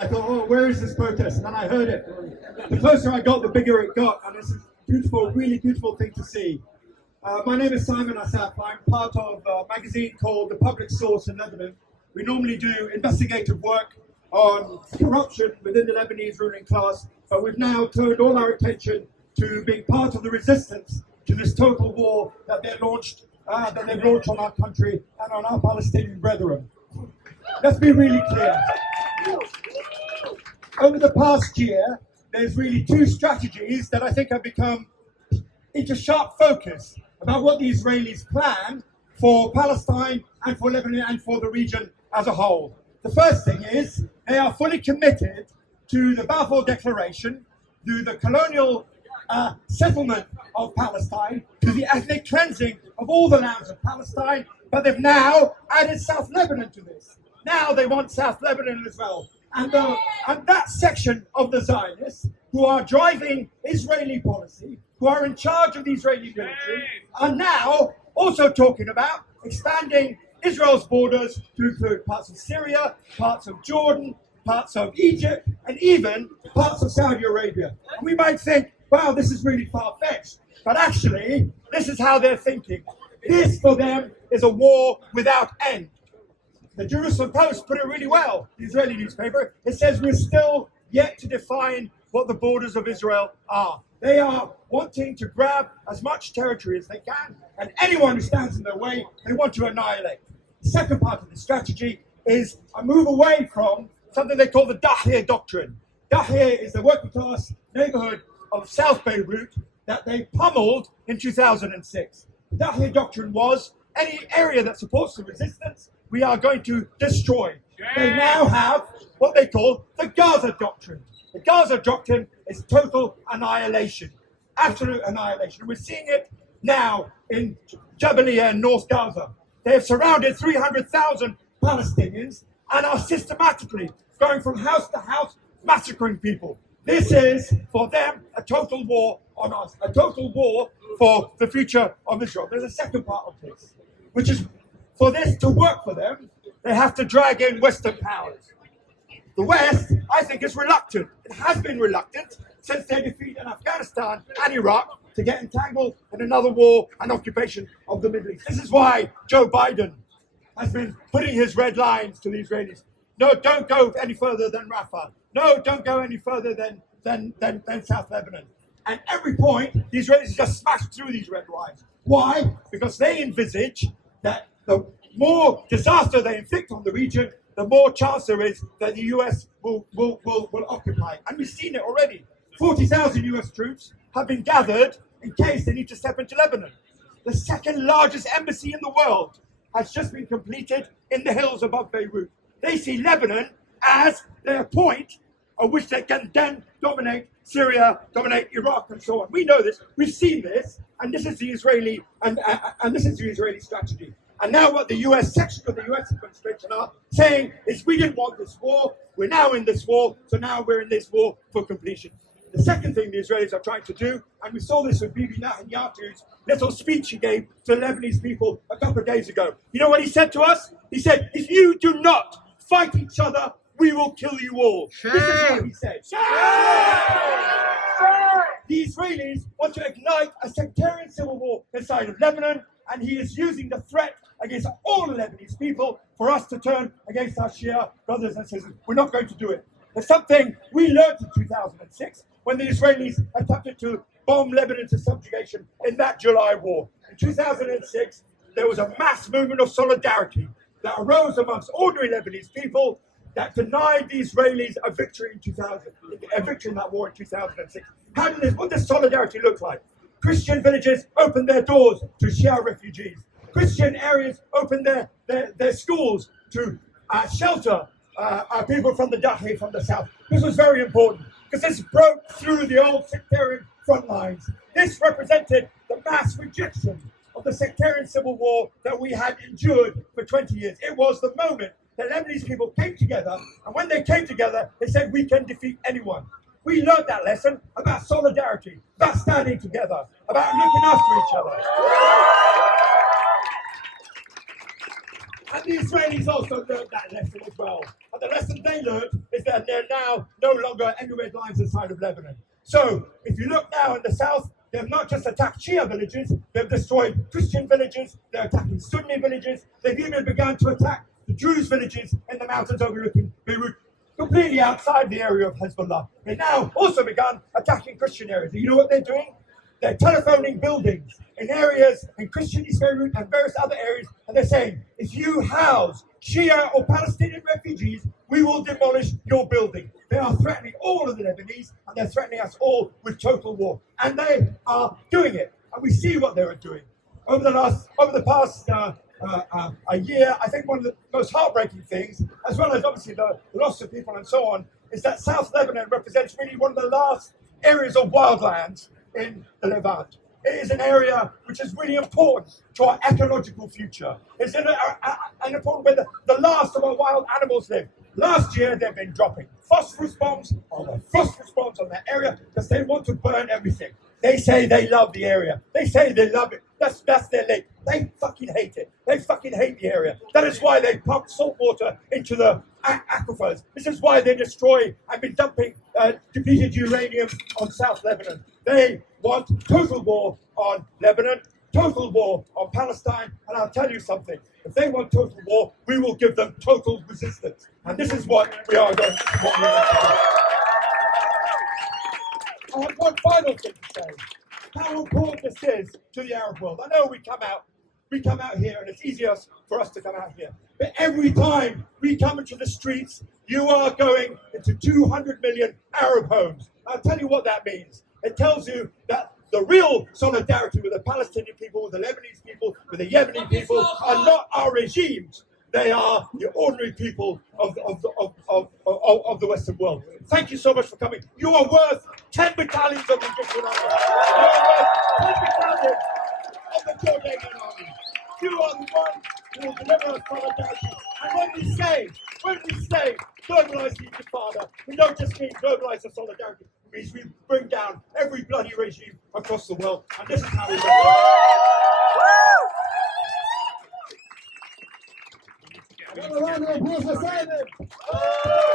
I thought, oh, where is this protest? And then I heard it. The closer I got, the bigger it got. And it's a beautiful, really beautiful thing to see. My name is Simon Assaf. I'm part of a magazine called The Public Source in Lebanon. We normally do investigative work on corruption within the Lebanese ruling class, but we've now turned all our attention to being part of the resistance to this total war that they've launched on our country and on our Palestinian brethren. Let's be really clear. Over the past year, there's really two strategies that I think have become into sharp focus about what the Israelis plan for Palestine and for Lebanon and for the region as a whole. The first thing is they are fully committed to the Balfour Declaration, to the colonial settlement of Palestine, to the ethnic cleansing of all the lands of Palestine, but they've now added South Lebanon to this. Now they want South Lebanon as well. And that section of the Zionists who are driving Israeli policy, who are in charge of the Israeli military, are now also talking about expanding Israel's borders to include parts of Syria, parts of Jordan, parts of Egypt, and even parts of Saudi Arabia. And we might think, wow, this is really far-fetched. But actually, this is how they're thinking. This, for them, is a war without end. The Jerusalem Post put it really well, the Israeli newspaper. It says we're still yet to define what the borders of Israel are. They are wanting to grab as much territory as they can, and anyone who stands in their way, they want to annihilate. The second part of the strategy is a move away from something they call the Dahir doctrine. Dahir is the working class neighborhood of South Beirut that they pummeled in 2006. The Dahir doctrine was any area that supports the resistance, we are going to destroy. They now have what they call the Gaza doctrine. The Gaza doctrine is total annihilation, absolute annihilation. We're seeing it now in Jabalia in North Gaza. They have surrounded 300,000 Palestinians and are systematically going from house to house, massacring people. This is, for them, a total war on us, a total war for the future of Israel. There's a second part of this, which is for this to work for them, they have to drag in Western powers. The West, I think, is reluctant. It has been reluctant since their defeat in Afghanistan and Iraq to get entangled in another war and occupation of the Middle East. This is why Joe Biden has been putting his red lines to the Israelis. No, don't go any further than Rafah. No, don't go any further than South Lebanon. And every point, the Israelis just smash through these red lines. Why? Because they envisage that the more disaster they inflict on the region, the more chance there is that the US will occupy. And we've seen it already. 40,000 US troops have been gathered in case they need to step into Lebanon. The second largest embassy in the world has just been completed in the hills above Beirut. They see Lebanon as their point at which they can then dominate Syria, dominate Iraq, and so on. We know this. We've seen this, and this is the Israeli and this is the Israeli strategy. And now what the US section of the US administration are saying is we didn't want this war, we're now in this war, so now we're in this war for completion. The second thing the Israelis are trying to do, and we saw this with Bibi Netanyahu's little speech he gave to the Lebanese people a couple of days ago. You know what he said to us? He said, if you do not fight each other, we will kill you all. Shame. This is what he said. The Israelis want to ignite a sectarian civil war inside of Lebanon, and he is using the threat against all the Lebanese people for us to turn against our Shia brothers and sisters. We're not going to do it. It's something we learned in 2006 when the Israelis attempted to bomb Lebanon to subjugation in that July war. In 2006, there was a mass movement of solidarity that arose amongst ordinary Lebanese people that denied the Israelis a victory in that war in 2006. What does solidarity look like? Christian villages opened their doors to Shia refugees. Christian areas opened their schools to shelter people from the Dahi, from the south. This was very important because this broke through the old sectarian front lines. This represented the mass rejection of the sectarian civil war that we had endured for 20 years. It was the moment that Lebanese people came together, and when they came together, they said, we can defeat anyone. We learned that lesson about solidarity, about standing together, about looking after each other. And the Israelis also learned that lesson as well. And the lesson they learned is that they're now no longer any red lines inside of Lebanon. So if you look now in the south, they've not just attacked Shia villages, they've destroyed Christian villages, they're attacking Sunni villages, they've even begun to attack the Jews villages in the mountains overlooking Beirut, completely outside the area of Hezbollah. They now also begun attacking Christian areas. You know what they're doing? They're telephoning buildings in areas in Christian East Beirut and various other areas, and they're saying, if you house Shia or Palestinian refugees, we will demolish your building. They are threatening all of the Lebanese, and they're threatening us all with total war. And they are doing it. And we see what they are doing. Over the past a year, I think one of the most heartbreaking things, as well as obviously the loss of people and so on, is that South Lebanon represents really one of the last areas of wildlands in the Levant. It is an area which is really important to our ecological future. It's an important where the last of our wild animals live. Last year, they've been dropping phosphorus bombs on that area because they want to burn everything. They say they love the area. They say they love it. That's their lake. They fucking hate it. They fucking hate the area. That is why they pump salt water into the aquifers. This is why they destroy and been dumping depleted uranium on South Lebanon. They want total war on Lebanon, total war on Palestine, and I'll tell you something. If they want total war, we will give them total resistance. And this is what we are going to do. I have one final thing to say. How important this is to the Arab world. I know we come out here, and it's easier for us to come out here. But every time we come into the streets, you are going into 200 million Arab homes. I'll tell you what that means. It tells you that the real solidarity with the Palestinian people, with the Lebanese people, with the Yemeni people are not our regimes. They are the ordinary people of the Western world. Thank you so much for coming. You are worth 10 battalions of the Egyptian army. You are worth 10 battalions of the Jordanian army. You are the one who will deliver us solidarity. And when we say, mobilize the Intifada, we don't just mean mobilize the solidarity. It means we bring down every bloody regime across the world. And this is how we do it. Another round of applause for Simon.